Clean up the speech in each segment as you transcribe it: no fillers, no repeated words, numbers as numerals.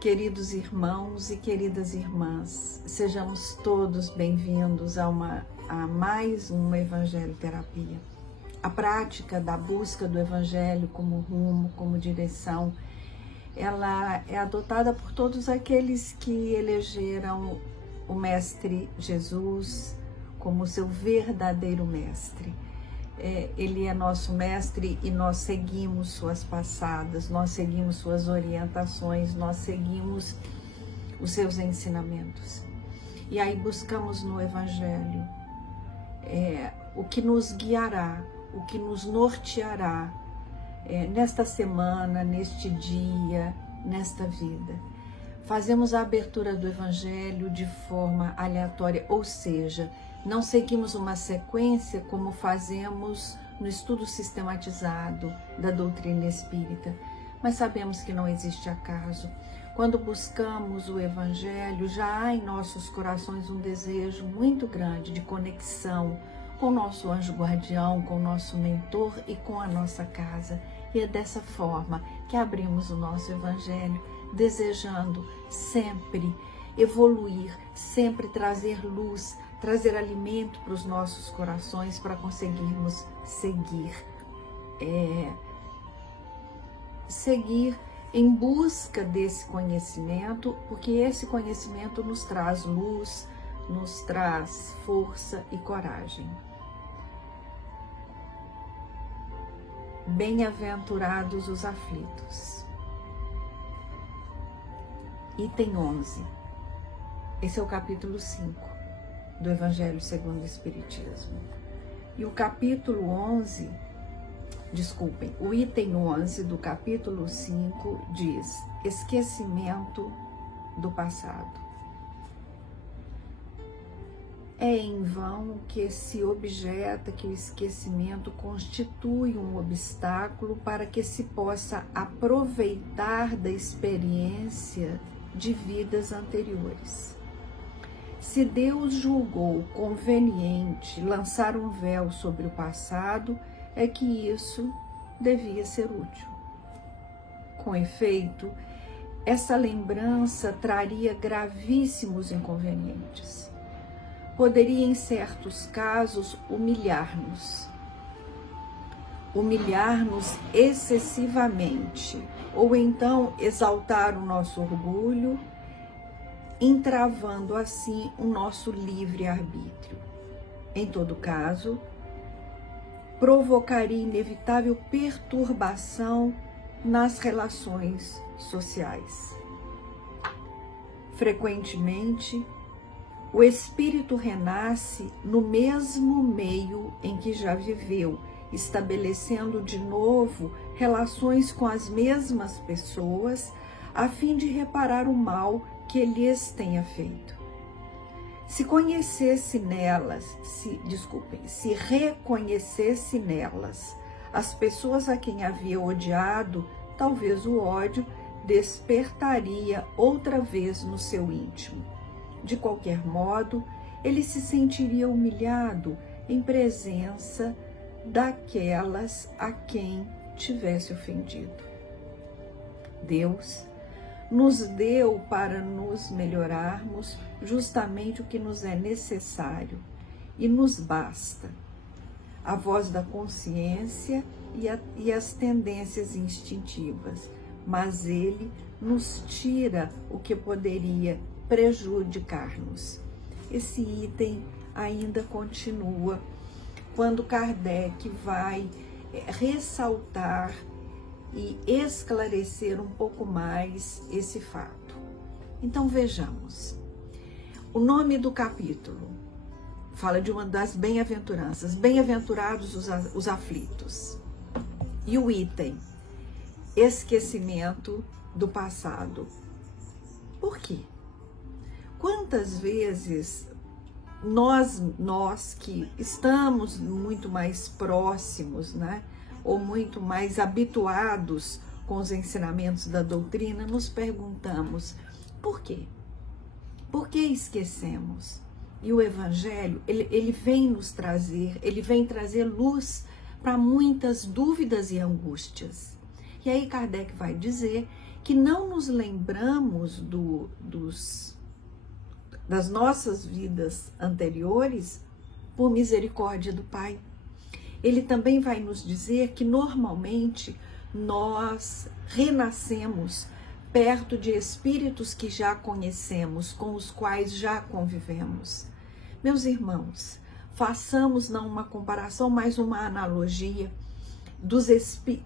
Queridos irmãos e queridas irmãs, sejamos todos bem-vindos a mais uma Evangelho Terapia. A prática da busca do Evangelho como rumo, como direção, ela é adotada por todos aqueles que elegeram o Mestre Jesus como seu verdadeiro Mestre. Ele é nosso mestre e nós seguimos suas passadas, nós seguimos suas orientações, nós seguimos os seus ensinamentos. E aí buscamos no Evangelho o que nos guiará, o que nos norteará nesta semana, neste dia, nesta vida. Fazemos a abertura do Evangelho de forma aleatória, ou seja, não seguimos uma sequência como fazemos no estudo sistematizado da doutrina espírita, mas sabemos que não existe acaso. Quando buscamos o Evangelho, já há em nossos corações um desejo muito grande de conexão com o nosso anjo guardião, com o nosso mentor e com a nossa casa. E é dessa forma que abrimos o nosso Evangelho, desejando sempre evoluir, sempre trazer luz, trazer alimento para os nossos corações para conseguirmos seguir em busca desse conhecimento, porque esse conhecimento nos traz luz, nos traz força e coragem. Bem-aventurados os aflitos. Item 11. Esse é o capítulo 5 do Evangelho segundo o Espiritismo. E o item 11 do capítulo 5 diz: esquecimento do passado. É em vão que se objeta que o esquecimento constitui um obstáculo para que se possa aproveitar da experiência de vidas anteriores. Se Deus julgou conveniente lançar um véu sobre o passado, é que isso devia ser útil. Com efeito, essa lembrança traria gravíssimos inconvenientes. Poderia, em certos casos, humilhar-nos excessivamente, ou então exaltar o nosso orgulho, entravando assim o nosso livre-arbítrio. Em todo caso, provocaria inevitável perturbação nas relações sociais. Frequentemente, o espírito renasce no mesmo meio em que já viveu, estabelecendo de novo relações com as mesmas pessoas, a fim de reparar o mal que lhes tenha feito. Se reconhecesse nelas as pessoas a quem havia odiado, talvez o ódio despertaria outra vez no seu íntimo. De qualquer modo, ele se sentiria humilhado em presença daquelas a quem tivesse ofendido. Deus nos deu para nos melhorarmos justamente o que nos é necessário e nos basta: a voz da consciência e as tendências instintivas, mas Ele nos tira o que poderia prejudicar-nos. Esse item ainda continua quando Kardec vai ressaltar e esclarecer um pouco mais esse fato. Então vejamos. O nome do capítulo fala de uma das bem-aventuranças, bem-aventurados os aflitos. E o item, esquecimento do passado. Por quê? Quantas vezes nós que estamos muito mais próximos, né, ou muito mais habituados com os ensinamentos da doutrina, nos perguntamos: por quê? Por que esquecemos? E o Evangelho, ele vem nos trazer, ele vem trazer luz para muitas dúvidas e angústias. E aí Kardec vai dizer que não nos lembramos das nossas vidas anteriores por misericórdia do Pai. Ele também vai nos dizer que normalmente nós renascemos perto de espíritos que já conhecemos, com os quais já convivemos. Meus irmãos, façamos não uma comparação, mas uma analogia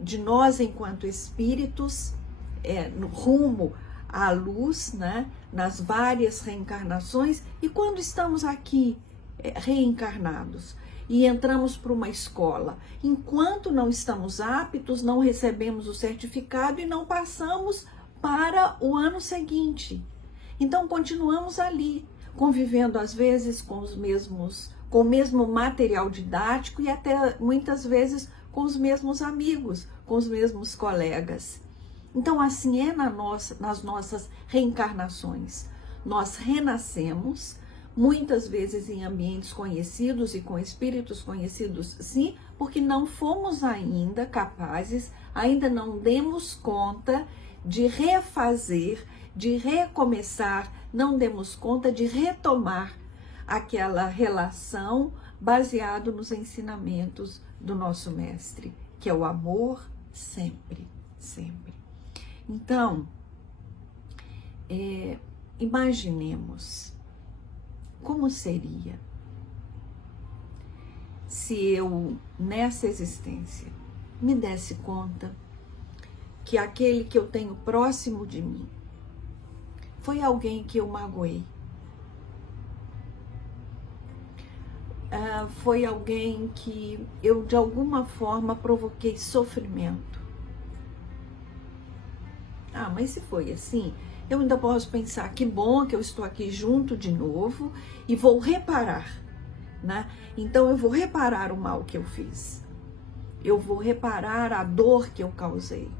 de nós enquanto espíritos, no rumo à luz, né, nas várias reencarnações, e quando estamos aqui reencarnados e entramos para uma escola, enquanto não estamos aptos, não recebemos o certificado e não passamos para o ano seguinte. Então continuamos ali, convivendo às vezes com o mesmo material didático e até muitas vezes com os mesmos amigos, com os mesmos colegas. Então assim é nas nossas reencarnações. Nós renascemos, muitas vezes em ambientes conhecidos e com espíritos conhecidos, sim, porque não fomos ainda capazes, ainda não demos conta de refazer, de recomeçar, não demos conta de retomar aquela relação baseado nos ensinamentos do nosso mestre, que é o amor sempre, sempre. Então, imaginemos como seria se eu, nessa existência, me desse conta que aquele que eu tenho próximo de mim foi alguém que eu magoei. Foi alguém que eu, de alguma forma, provoquei sofrimento. Mas se foi assim, eu ainda posso pensar, que bom que eu estou aqui junto de novo e vou reparar, né? Então eu vou reparar o mal que eu fiz. Eu vou reparar a dor que eu causei.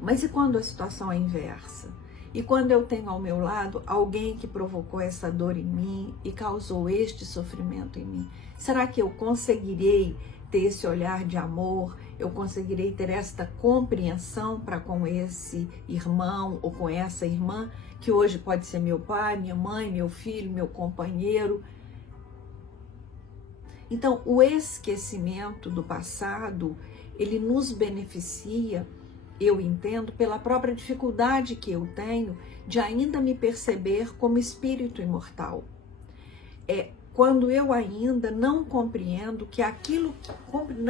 Mas e quando a situação é inversa? E quando eu tenho ao meu lado alguém que provocou essa dor em mim e causou este sofrimento em mim? Será que eu conseguirei ter esse olhar de amor? Eu conseguirei ter esta compreensão para com esse irmão ou com essa irmã, que hoje pode ser meu pai, minha mãe, meu filho, meu companheiro? Então, o esquecimento do passado, ele nos beneficia, eu entendo, pela própria dificuldade que eu tenho de ainda me perceber como espírito imortal. Quando eu ainda não compreendo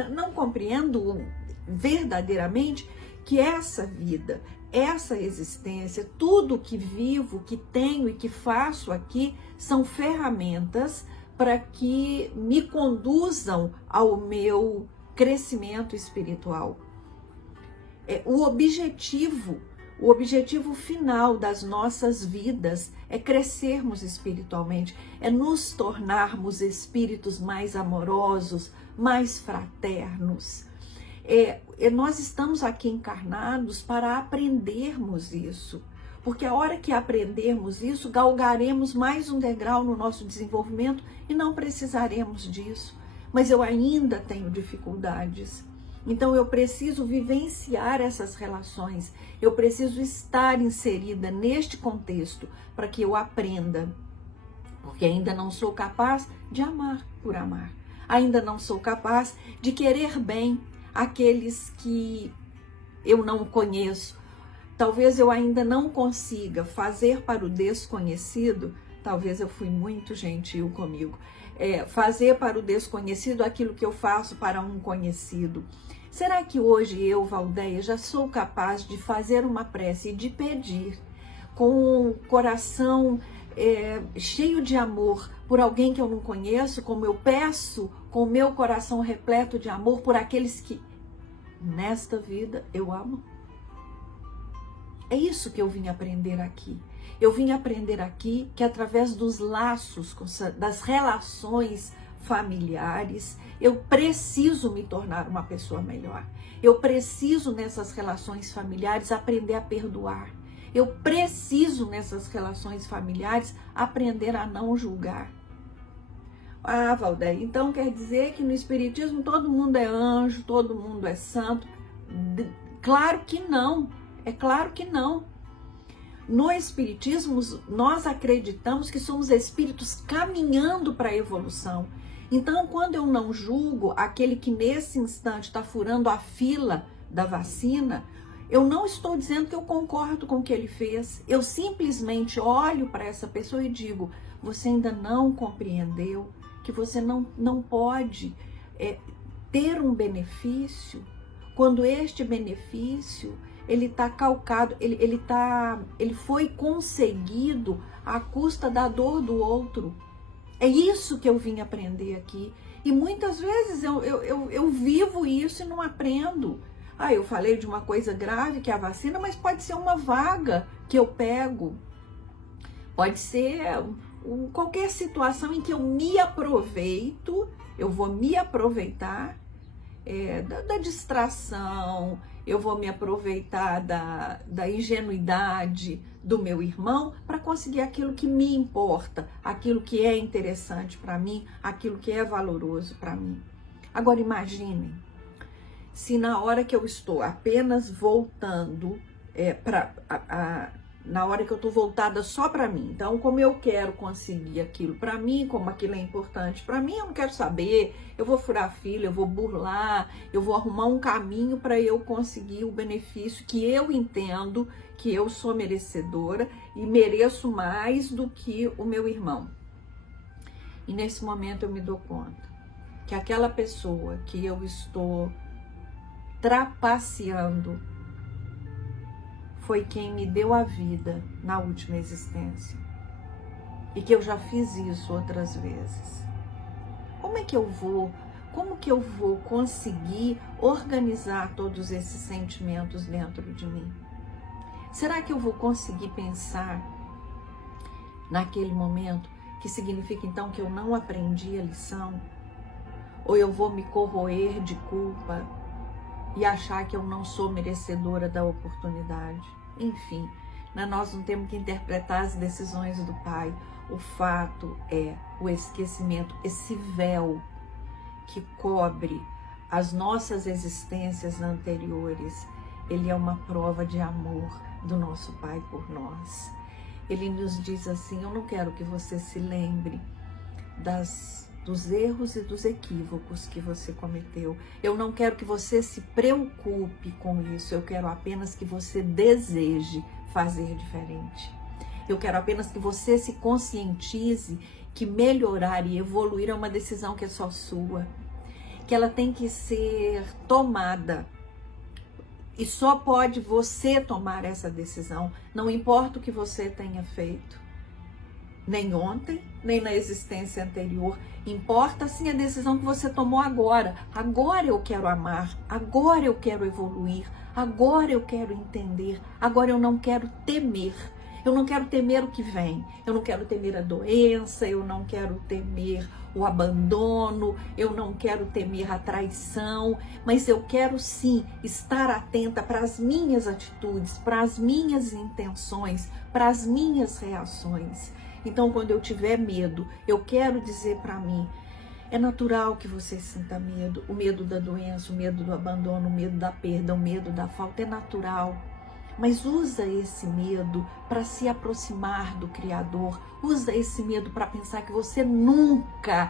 não compreendo verdadeiramente que essa vida, essa existência, tudo que vivo, que tenho e que faço aqui são ferramentas para que me conduzam ao meu crescimento espiritual. O objetivo final das nossas vidas é crescermos espiritualmente, é nos tornarmos espíritos mais amorosos, mais fraternos. Nós estamos aqui encarnados para aprendermos isso, porque a hora que aprendermos isso, galgaremos mais um degrau no nosso desenvolvimento e não precisaremos disso. Mas eu ainda tenho dificuldades. Então eu preciso vivenciar essas relações, eu preciso estar inserida neste contexto para que eu aprenda, porque ainda não sou capaz de amar por amar, ainda não sou capaz de querer bem aqueles que eu não conheço. Talvez eu ainda não consiga fazer para o desconhecido, talvez eu fui muito gentil comigo, fazer para o desconhecido aquilo que eu faço para um conhecido. Será que hoje eu, Valdeia, já sou capaz de fazer uma prece e de pedir com o coração cheio de amor por alguém que eu não conheço, como eu peço com o meu coração repleto de amor por aqueles que nesta vida eu amo? É isso que eu vim aprender aqui. Eu vim aprender aqui que através dos laços, das relações familiares, eu preciso me tornar uma pessoa melhor. Eu preciso nessas relações familiares aprender a perdoar. Eu preciso nessas relações familiares aprender a não julgar. Valdeia, então quer dizer que no Espiritismo todo mundo é anjo, todo mundo é santo? Claro que não. É claro que não. No Espiritismo, nós acreditamos que somos espíritos caminhando para a evolução. Então, quando eu não julgo aquele que nesse instante está furando a fila da vacina, eu não estou dizendo que eu concordo com o que ele fez. Eu simplesmente olho para essa pessoa e digo, você ainda não compreendeu que você não pode ter um benefício quando este benefício ele está calcado, ele foi conseguido à custa da dor do outro. É isso que eu vim aprender aqui. E muitas vezes eu vivo isso e não aprendo. Eu falei de uma coisa grave que é a vacina, mas pode ser uma vaga que eu pego. Pode ser qualquer situação em que eu me aproveito, eu vou me aproveitar da distração, eu vou me aproveitar da ingenuidade do meu irmão para conseguir aquilo que me importa, aquilo que é interessante para mim, aquilo que é valoroso para mim. Agora imaginem, se na hora que eu estou apenas voltando na hora que eu estou voltada só para mim, então como eu quero conseguir aquilo para mim, como aquilo é importante para mim, eu não quero saber, eu vou furar fila, eu vou burlar, eu vou arrumar um caminho para eu conseguir o benefício que eu entendo que eu sou merecedora e mereço mais do que o meu irmão. E nesse momento eu me dou conta que aquela pessoa que eu estou trapaceando foi quem me deu a vida na última existência. E que eu já fiz isso outras vezes. Como que eu vou conseguir organizar todos esses sentimentos dentro de mim? Será que eu vou conseguir pensar naquele momento que significa então que eu não aprendi a lição? Ou eu vou me corroer de culpa e achar que eu não sou merecedora da oportunidade? Enfim, nós não temos que interpretar as decisões do Pai. O fato é o esquecimento, esse véu que cobre as nossas existências anteriores, ele é uma prova de amor do nosso Pai por nós. Ele nos diz assim, eu não quero que você se lembre dos erros e dos equívocos que você cometeu. Eu não quero que você se preocupe com isso, eu quero apenas que você deseje fazer diferente. Eu quero apenas que você se conscientize que melhorar e evoluir é uma decisão que é só sua, que ela tem que ser tomada. E só pode você tomar essa decisão, não importa o que você tenha feito. Nem ontem, nem na existência anterior. Importa sim a decisão que você tomou agora. Agora eu quero amar, agora eu quero evoluir, agora eu quero entender, agora eu não quero temer. Eu não quero temer o que vem, eu não quero temer a doença, eu não quero temer o abandono, eu não quero temer a traição, mas eu quero sim estar atenta para as minhas atitudes, para as minhas intenções, para as minhas reações. Então, quando eu tiver medo, eu quero dizer para mim, é natural que você sinta medo, o medo da doença, o medo do abandono, o medo da perda, o medo da falta, é natural. Mas usa esse medo para se aproximar do Criador, usa esse medo para pensar que você nunca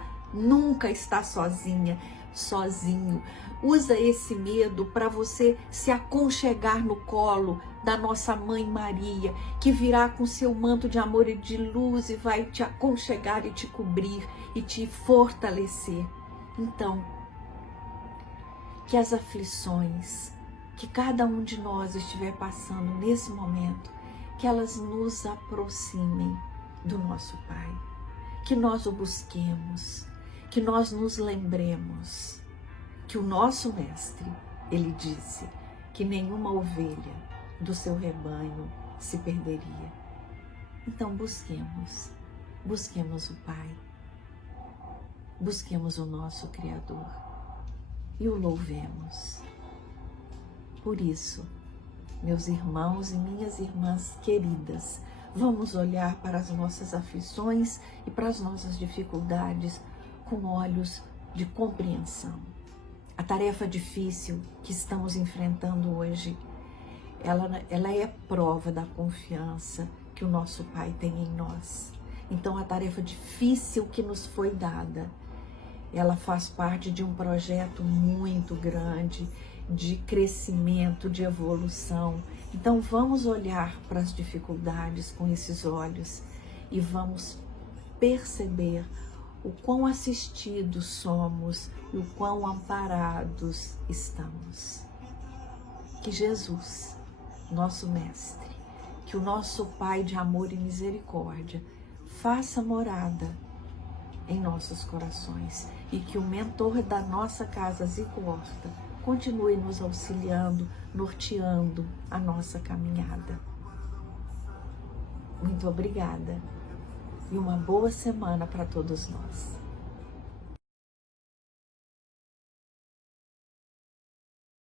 está sozinha, sozinho. Usa esse medo para você se aconchegar no colo da nossa Mãe Maria, que virá com seu manto de amor e de luz e vai te aconchegar e te cobrir e te fortalecer. Então, que as aflições que cada um de nós estiver passando nesse momento, que elas nos aproximem do nosso Pai, que nós o busquemos, que nós nos lembremos que o nosso Mestre, ele disse que nenhuma ovelha do seu rebanho se perderia. Então busquemos o Pai, busquemos o nosso Criador e o louvemos. Por isso, meus irmãos e minhas irmãs queridas, vamos olhar para as nossas aflições e para as nossas dificuldades com olhos de compreensão. A tarefa difícil que estamos enfrentando hoje ela é prova da confiança que o nosso Pai tem em nós. Então a tarefa difícil que nos foi dada, ela faz parte de um projeto muito grande de crescimento, de evolução. Então vamos olhar para as dificuldades com esses olhos e vamos perceber o quão assistidos somos e o quão amparados estamos. Que Jesus, nosso Mestre, que o nosso Pai de amor e misericórdia faça morada em nossos corações e que o mentor da nossa casa, Zico Horta, continue nos auxiliando, norteando a nossa caminhada. Muito obrigada e uma boa semana para todos nós.